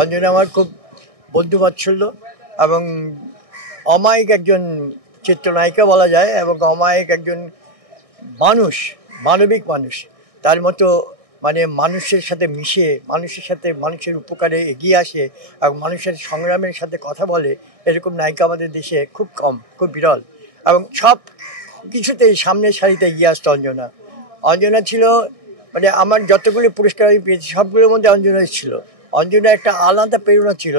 অঞ্জনা আমার খুব বন্ধুবাৎসল্য এবং অমায়িক একজন চিত্রনায়িকা বলা যায়, এবং অমায়িক একজন মানুষ, মানবিক মানুষ। তার মতো মানে মানুষের সাথে মিশে, মানুষের সাথে মানুষের উপকারে এগিয়ে আসে এবং মানুষের সংগ্রামের সাথে কথা বলে, এরকম নায়িকা আমাদের দেশে খুব কম, খুব বিরল। এবং সব কিছুতেই সামনের সারিতে এগিয়ে আসতো অঞ্জনা। অঞ্জনা ছিল মানে আমার যতগুলি পুরস্কার আমি পেয়েছি সবগুলোর মধ্যে অঞ্জনা ছিল। অঞ্জনা একটা আলাদা প্রেরণা ছিল।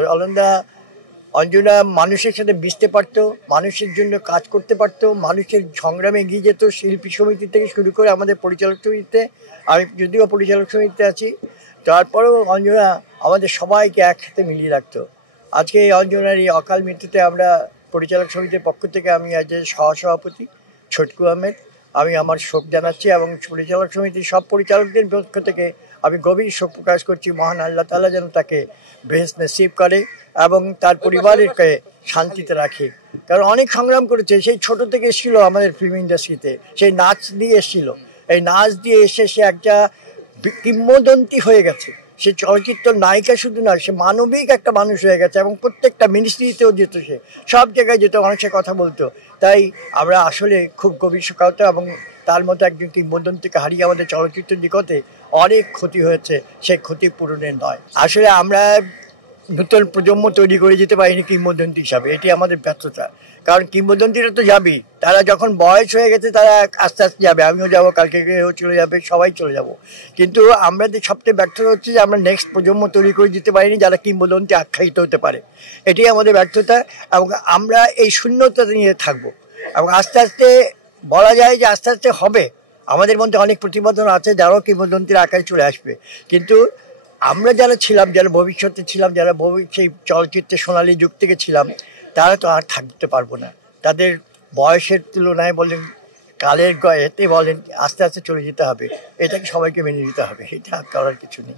অঞ্জনা মানুষের সাথে মিশতে পারতো, মানুষের জন্য কাজ করতে পারতো, মানুষের সংগ্রামে এগিয়ে যেত। শিল্পী সমিতি থেকে শুরু করে আমাদের পরিচালক সমিতিতে, আমি যদিও পরিচালক সমিতিতে আছি, তারপরেও অঞ্জনা আমাদের সবাইকে একসাথে মিলিয়ে রাখতো। আজকে এই অঞ্জনার এই অকাল মৃত্যুতে আমরা পরিচালক সমিতির পক্ষ থেকে আমি আজ সহসভাপতি ছটকু আহমেদ, আমি আমার শোক জানাচ্ছি এবং পরিচালক সমিতির সব পরিচালকদের পক্ষ থেকে আমি গভীর শোক প্রকাশ করছি। মহান আল্লাহ তাআলা যেন তাকে বেহেশত নসিব করে এবং তার পরিবারকে শান্তিতে রাখে। কারণ অনেক সংগ্রাম করেছে, সেই ছোট থেকে এসেছিল আমাদের ফিল্ম ইন্ডাস্ট্রিতে, সেই নাচ দিয়ে এসেছিল। এই নাচ দিয়ে এসে সে একটা কিংবদন্তি হয়ে গেছে। সে চলচ্চিত্র নায়িকা শুধু নয়, সে মানবিক একটা মানুষ হয়ে গেছে এবং প্রত্যেকটা মিনিস্ট্রিতেও যেত, সে সব জায়গায় যেত, মানুষের কথা বলতো। তাই আমরা আসলে খুব গভীর শোকাহত, এবং তার মতো একজন কিংবদন্তিকে হারিয়ে আমাদের চলচ্চিত্র জগতে অনেক ক্ষতি হয়েছে, সেই ক্ষতি পূরণের নয়। আসলে আমরা নতুন প্রজন্ম তৈরি করে যেতে পারিনি কিংবদন্তি হিসাবে, এটি আমাদের ব্যর্থতা। কারণ কিংবদন্তিরা তো যাবেই, তারা যখন বয়স হয়ে গেছে তারা আস্তে আস্তে যাবে, আমিও যাবো, কালকে কেউ চলে যাবে, সবাই চলে যাব। কিন্তু আমাদের সবচেয়ে ব্যর্থতা হচ্ছে যে আমরা নেক্সট প্রজন্ম তৈরি করে দিতে পারিনি যারা কিংবদন্তি আখ্যায়িত হতে পারে। এটি আমাদের ব্যর্থতা, এবং আমরা এই শূন্যতা নিয়ে থাকবো। এবং আস্তে আস্তে বলা যায় যে আস্তে আস্তে হবে, আমাদের মধ্যে অনেক প্রতিভাধর আছে যারাও কিংবদন্তির আকারে চলে আসবে। কিন্তু আমরা যারা ছিলাম, যারা ভবিষ্যতে ছিলাম, যারা সেই চলচ্চিত্রের সোনালী যুগ থেকে ছিলাম, তারা তো আর থাকতে পারবো না। তাদের বয়সের তুলনায় বলেন, কালের এতে বলেন, আস্তে আস্তে চলে যেতে হবে। এটাকে সবাইকে মেনে নিতে হবে, এটা করার কিছু নেই।